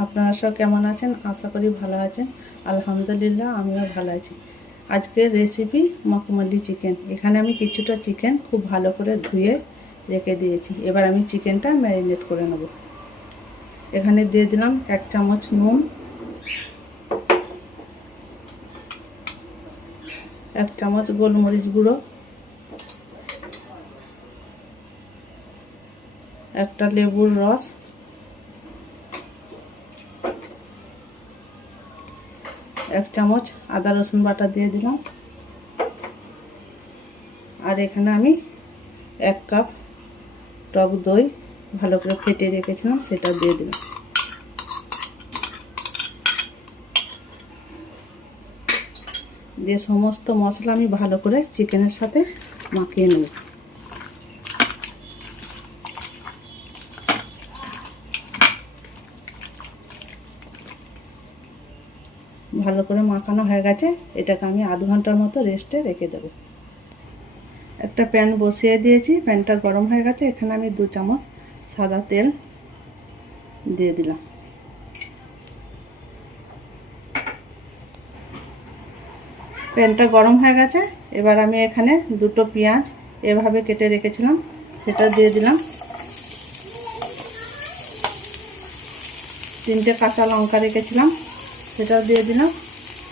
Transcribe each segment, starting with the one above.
আপনারা সব কেমন আছেন? আশা করি ভালো আছেন। আলহামদুলিল্লাহ আমিও ভালো আছি। আজকের রেসিপি মখমলি চিকেন। এখানে আমি কিছুটা চিকেন খুব ভালো করে ধুয়ে রেখে দিয়েছি। এবার আমি চিকেনটা ম্যারিনেট করে নেব। এখানে দিয়ে দিলাম 1 চামচ নুন, 1 চামচ গোলমরিচ গুঁড়ো, একটা লেবুর রস, 1 চামচ আদা রসুন বাটা দিয়ে দিলাম। আর এখানে আমি 1 কাপ টক দই ভালো করে ফেটে রেখেছিলাম, সেটা দিয়ে দিলাম। দিয়ে সমস্ত মশলা আমি ভালো করে চিকেনের সাথে মাখিয়ে নেব। ভালো করে মাখানো হয়ে গেছে। এটাকে আমি আধ ঘন্টার মতো রেস্টে রেখে দেব। একটা প্যান বসিয়ে দিয়েছি, প্যানটা গরম হয়ে গেছে। এখানে আমি 2 চামচ সাদা তেল দিয়ে দিলাম। প্যানটা গরম হয়ে গেছে। এবার আমি এখানে 2টো পেঁয়াজ এভাবে কেটে রেখেছিলাম, সেটা দিয়ে দিলাম। 3টে কাঁচা লঙ্কা রেখেছিলাম, সেটাও দিয়ে দিলাম।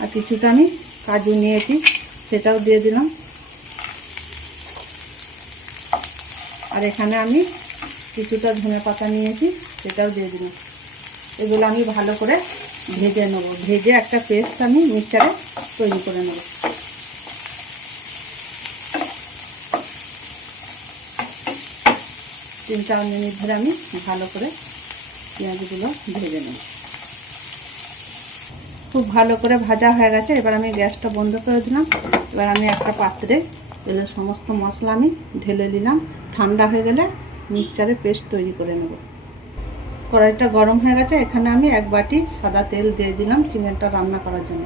আর কিছুটা আমি কাজু নিয়েছি, সেটাও দিয়ে দিলাম। আর এখানে আমি কিছুটা ধনেপাতা নিয়েছি, সেটাও দিয়ে দিলাম। এগুলো আমি ভালো করে ভেজে নেব। ভেজে একটা পেস্ট আমি মিক্সচারে তৈরি করে নেব। 3-4 মিনিট ধরে আমি ভালো করে পেঁয়াজগুলো ভেজে নেব। খুব ভালো করে ভাজা হয়ে গেছে। এবার আমি গ্যাসটা বন্ধ করে দিলাম। এবার আমি একটা পাত্রে এগুলো সমস্ত মশলা আমি ঢেলে নিলাম। ঠান্ডা হয়ে গেলে মিক্সচারে পেস্ট তৈরি করে নেব। কড়াইটা গরম হয়ে গেছে। এখানে আমি 1 বাটি সাদা তেল দিয়ে দিলাম চিকেনটা রান্না করার জন্য।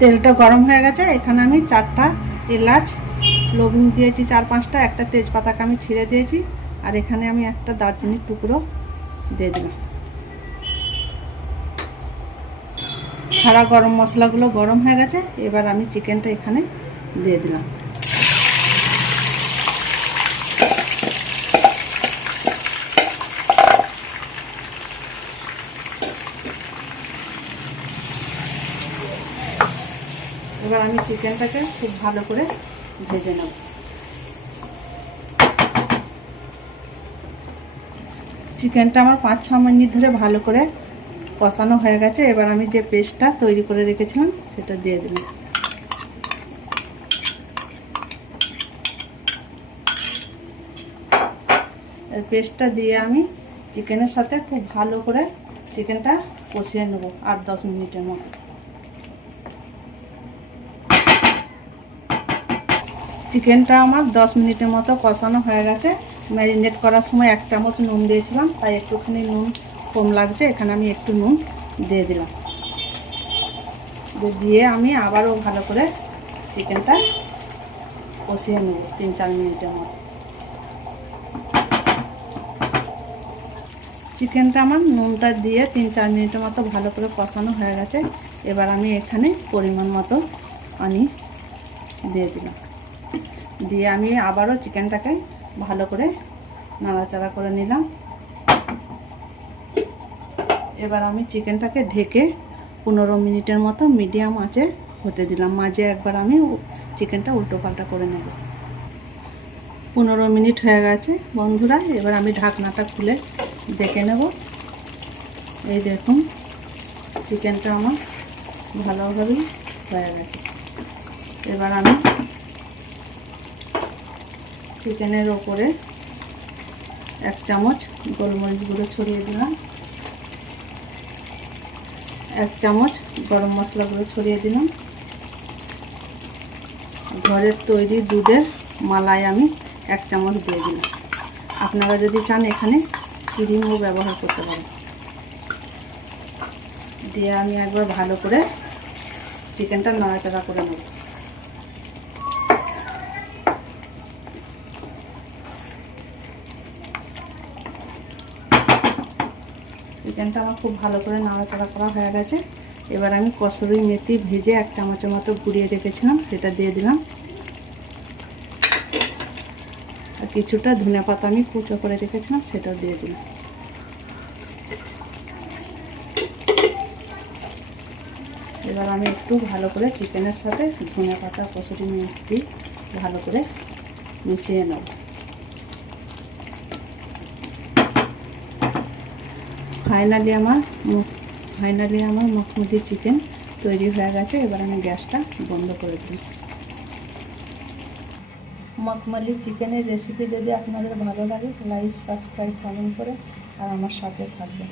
তেলটা গরম হয়ে গেছে। এখানে আমি 4টা এলাচ লবঙ্গ দিয়েছি, 4-5টা, একটা তেজপাতাকে আমি ছিঁড়ে দিয়েছি। আর এখানে আমি একটা দারচিনির টুকরো দিয়ে দিলাম। সারা গরম মশলাগুলো গরম হয়ে গেছে। এবার আমি চিকেনটা এখানে দিয়ে দিলাম। এবার আমি চিকেনটাকে খুব ভালো করে ভেজে নেব। চিকেনটা আমার 5-6 মিনিট ধরে ভালো করে কষানো হয়ে গেছে। এবার আমি যে পেস্টটা তৈরি করে রেখেছিলাম সেটা দিয়ে দিলাম। এই পেস্টটা দিয়ে আমি চিকেনের সাথে খুব ভালো করে চিকেনটা কষিয়ে নেব 8-10 মিনিটের মতো। চিকেনটা আমার 10 মিনিটের মতো কষানো হয়ে গেছে। ম্যারিনেট করার সময় 1 চামচ নুন দিয়েছিলাম, তাই একটুখানি নুন কম লাগছে। এখানে আমি একটু নুন দিয়ে দিলাম। দিয়ে আমি আবারও ভালো করে চিকেনটা কষিয়ে নেব 3-4 মিনিটের মতো। চিকেনটা আমার নুনটা দিয়ে 3-4 মিনিটের মতো ভালো করে কষানো হয়ে গেছে। এবার আমি এখানে পরিমাণ মতো পানি দিয়ে দিলাম। দিয়ে আমি আবারও চিকেনটাকে ভালো করে নাড়াচাড়া করে নিলাম। এবার আমি চিকেনটাকে ঢেকে 15 মিনিটের মতো মিডিয়াম আঁচে হতে দিলাম। মাঝে একবার আমি চিকেনটা উল্টো পাল্টা করে নেব। 15 মিনিট হয়ে গেছে বন্ধুরা। এবার আমি ঢাকনাটা খুলে দেখে নেব। এই দেখুন চিকেনটা আমার ভালোভাবেই হয়ে গেছে। এবার আমি চিকেনের ওপরে 1 চামচ গোলমরিচ গুঁড়ো ছড়িয়ে দিলাম, 1 চামচ গরম মশলা গুঁড়ো ছড়িয়ে দিলাম। ঘরের তৈরি দুধের মালাই আমি 1 চামচ দিয়ে দিলাম। আপনারা যদি চান এখানে ক্রিমও ব্যবহার করতে পারেন। দিয়ে আমি একবার ভালো করে চিকেনটা নাড়াচাড়া করে নেব। চিকেনটা আমার খুব ভালো করে নাড়াচাড়া করা হয়ে গেছে। এবার আমি কসুরি মেথি ভেজে 1 চামচের মতো গুঁড়িয়ে রেখেছিলাম, সেটা দিয়ে দিলাম। আর কিছুটা ধনেপাতা আমি কুচো করে রেখেছিলাম, সেটাও দিয়ে দিলাম। এবার আমি একটু ভালো করে চিকেনের সাথে ধনেপাতা কসুরি মেথি ভালো করে মিশিয়ে নেব। ফাইনালি আমার মখমুলি চিকেন তৈরি হয়ে গেছে। এবার আমি গ্যাসটা বন্ধ করে দিই। মখমলি চিকেনের রেসিপি যদি আপনাদের ভালো লাগে, লাইক, সাবস্ক্রাইব, কমেন্ট করে আর আমার সাথে থাকবেন।